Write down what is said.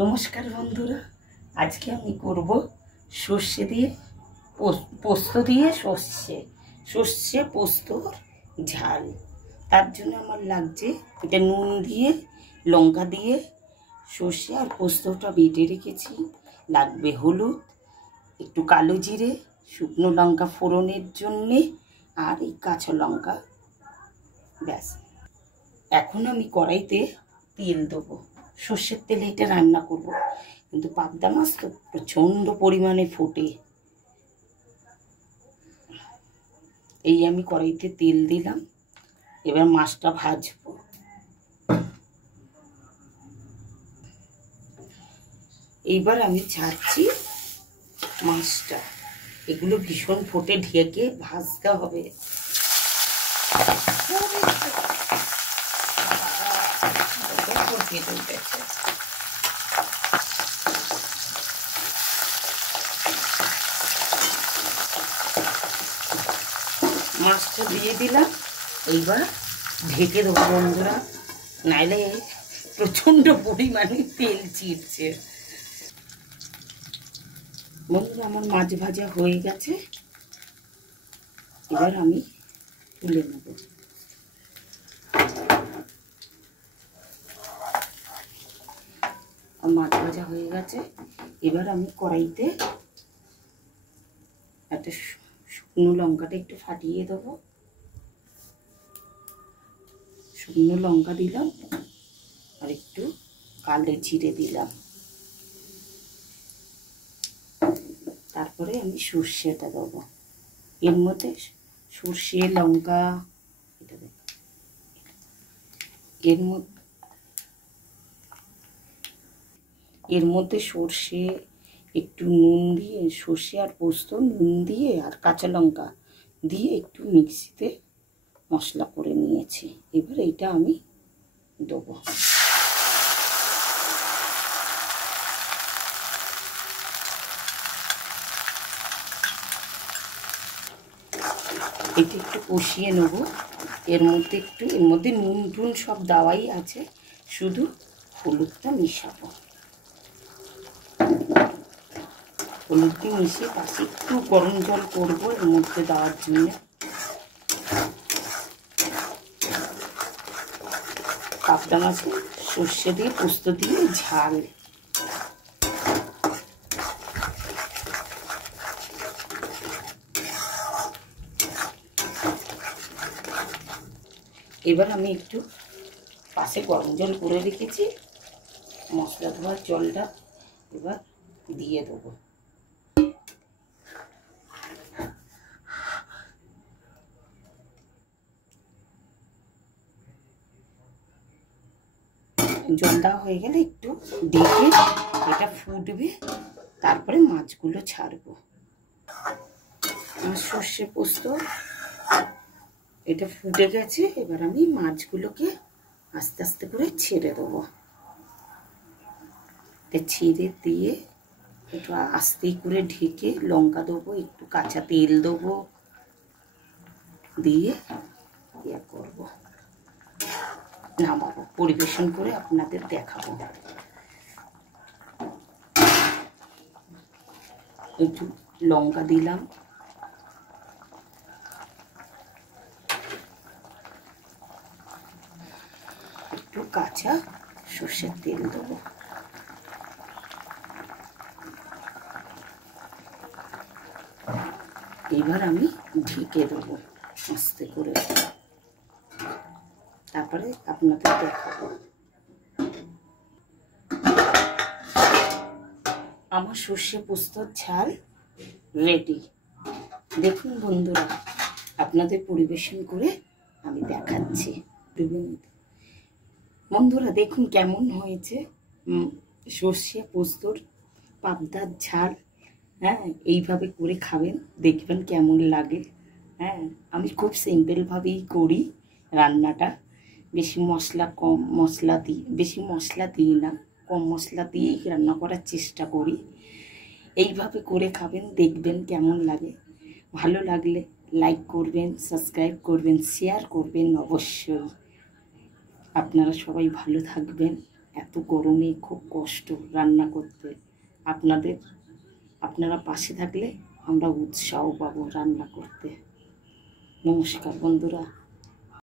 নমস্কার বন্ধুরা, আজকে আমি করব সর্ষে দিয়ে পোস্ত দিয়ে সর্ষে পোস্তর ঝাল। তার জন্য আমার লাগছে এটা নুন দিয়ে লঙ্কা দিয়ে সর্ষে আর পোস্তটা বেটে রেখেছি। লাগবে হলুদ, একটু কালো জিরে, শুকনো লঙ্কা ফোড়নের জন্যে, আর এই কাঁচা লঙ্কা। ব্যাস, এখন আমি কড়াইতে তেল দেবো। সর্ষের তেলে এটা রান্না করব, কিন্তু পাবদা মাছ তো প্রচণ্ড পরিমাণে ফোটে। এই আমি কড়াইতে তেল দিলাম, এবার মাছটা ভাজবো। এইবার আমি ছাড়ছি মাছটা। এগুলো ভীষণ ফোটে, ঢেকে ভাজতে হবে। মাছটা দিয়ে দিলাম, এইবার ঢেকে দেবো বন্ধুরা, নাইলে প্রচণ্ড পরিমাণে তেল ছিটছে। বন্ধুরা, আমার মাছ ভাজা হয়ে গেছে, এবার আমি তুলে নেব। মাছ ভাজা হয়ে গেছে, এবার আমি কড়াইতে একটা শুকনো লঙ্কাটা একটু ফাটিয়ে দেবো। শুকনো লঙ্কা দিলাম আর একটু কালো জিরে দিলাম। তারপরে আমি সর্ষেটা দেবো। এর মধ্যে সর্ষে লঙ্কা, এটা দেব। এর মধ্যে সর্ষে, একটু নুন দিয়ে, সর্ষে আর পোস্ত নুন দিয়ে আর কাঁচা লঙ্কা দিয়ে একটু মিক্সিতে মশলা করে নিয়েছি। এবার এটা আমি দেবো। এটা একটু কষিয়ে নেব। এর মধ্যে নুন টুন সব দেওয়াই আছে, শুধু হলুদটা মিশাবো। হলুদ দিয়ে মিশিয়ে পাশে একটু গরম জল করবো এর মধ্যে দেওয়ার জন্য। পাবদা মাছে সর্ষে দিয়ে পোস্ত দিয়ে ঝাল। এবার আমি একটু পাশে গরম জল করে রেখেছি, মশলা ধোয়ার জলটা এবার দিয়ে দেবো। জল দেওয়া হয়ে গেলে একটু ডেকে এটা ফুটবে, তারপরে মাছগুলো ছাড়বো। আমার সর্ষে পোস্ত এটা ফুটে গেছে, এবার আমি মাছগুলোকে আস্তে আস্তে করে ছেড়ে দেবো। ছেড়ে দিয়ে একটু আস্তে করে ঢেকে লঙ্কা দেবো, একটু কাঁচা তেল দেবো, দিয়ে ইয়ে করবো, নামাবো। পরিবেশন করে আপনাদের দেখাবো। একটু লঙ্কা দিলাম, একটু কাঁচা সর্ষের তেল দেবো। এবার আমি ঢেকে দেবো আস্তে করে, তারপরে আপনাদের দেখাবো। আমার সর্ষে পোস্তর ঝাল রেডি। দেখুন বন্ধুরা, আপনাদের পরিবেশন করে আমি দেখাচ্ছি। বন্ধুরা দেখুন কেমন হয়েছে সর্ষে পোস্তর পাবদার ঝাল। হ্যাঁ, এইভাবে করে খাবেন, দেখবেন কেমন লাগে। হ্যাঁ, আমি খুব সিম্পলভাবেই করি রান্নাটা। বেশি মশলা দিই না, কম মশলা দিয়েই রান্না করার চেষ্টা করি। এইভাবে করে খাবেন, দেখবেন কেমন লাগে। ভালো লাগলে লাইক করবেন, সাবস্ক্রাইব করবেন, শেয়ার করবেন অবশ্যই। আপনারা সবাই ভালো থাকবেন। এত গরমে খুব কষ্ট রান্না করতে। আপনারা পাশে থাকলে আমরা উৎসাহ পাবো রান্না করতে। নমস্কার বন্ধুরা।